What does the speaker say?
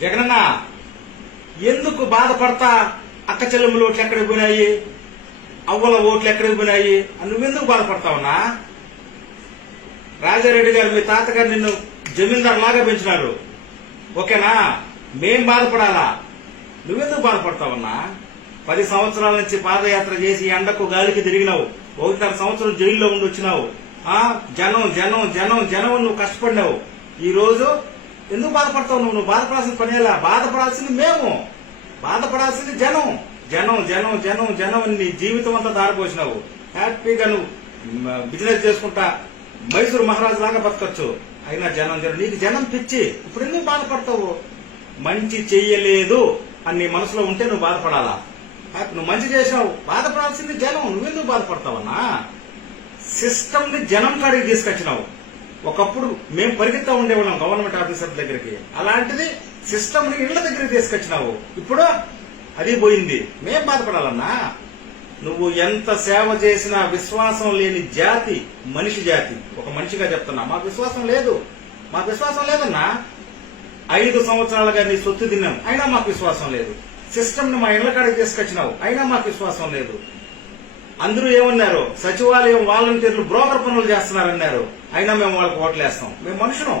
జగనన్న ఎందుకు బాధపడతా అక్క చెల్లెముల ఓట్లు ఎక్కడికి పోయినాయి, అవ్వల ఓట్లు ఎక్కడికి పోయినాయి అని నువ్వెందుకు బాధపడతావునా? రాజారెడ్డి గారు మీ తాతగారు నిన్ను జమీందార్ లాగా పెంచినారు, ఓకేనా? మేం బాధపడాలా, నువ్వెందుకు బాధపడతావన్నా? 10 సంవత్సరాల నుంచి పాదయాత్ర చేసి ఎండకు గాలికి తిరిగినావు, 1.5 సంవత్సరం జైల్లో ఉండి వచ్చినావు. జనం జనం జనం జనం నువ్వు కష్టపడినావు. ఈ రోజు ఎందుకు బాధపడతావు? నువ్వు బాధపడాల్సిన పనేలా, బాధపడాల్సింది మేము, బాధపడాల్సింది జనం. జనం జనం జనం జనం నీ జీవితం అంతా దారిపోసినావు. హ్యాపీగా నువ్వు బిజినెస్ చేసుకుంటా మైసూరు మహారాజు లాగా బతకచ్చు. అయినా జనం జనం నీకు జనం పిచ్చి. ఇప్పుడు ఎందుకు బాధపడతావు? మంచి చెయ్యలేదు అని నీ మనసులో ఉంటే నువ్వు బాధపడాలా? నువ్వు మంచి చేసావు, బాధపడాల్సింది జనం. నువ్వెందుకు బాధపడతావన్నా? సిస్టమ్ ని జనం కాడికి తీసుకొచ్చినావు. ఒకప్పుడు మేము పరిగెత్తా ఉండేవాళ్ళం గవర్నమెంట్ ఆఫీసర్ దగ్గరికి, అలాంటిది సిస్టమ్ ని ఇళ్ల దగ్గరికి తీసుకొచ్చినావు. ఇప్పుడు అది పోయింది. మేం బాధపడాలన్నా? నువ్వు ఎంత సేవ చేసినా విశ్వాసం లేని జాతి మనిషి జాతి. ఒక మనిషిగా చెప్తున్నా, మాకు విశ్వాసం లేదు, మాకు విశ్వాసం లేదన్నా. 5 సంవత్సరాలుగా నీ సొత్తు తిన్నాం, అయినా మాకు విశ్వాసం లేదు. సిస్టమ్ ని మా ఇళ్ల కాడికి తీసుకొచ్చినావు, అయినా మాకు విశ్వాసం లేదు. అందరూ ఏమన్నారు? సచివాలయం వాలంటీర్లు బ్రోకర్ పనులు చేస్తున్నారన్నారు, అయినా మేము వాళ్ళకి ఓట్లేస్తాం. మేము మనుషులం.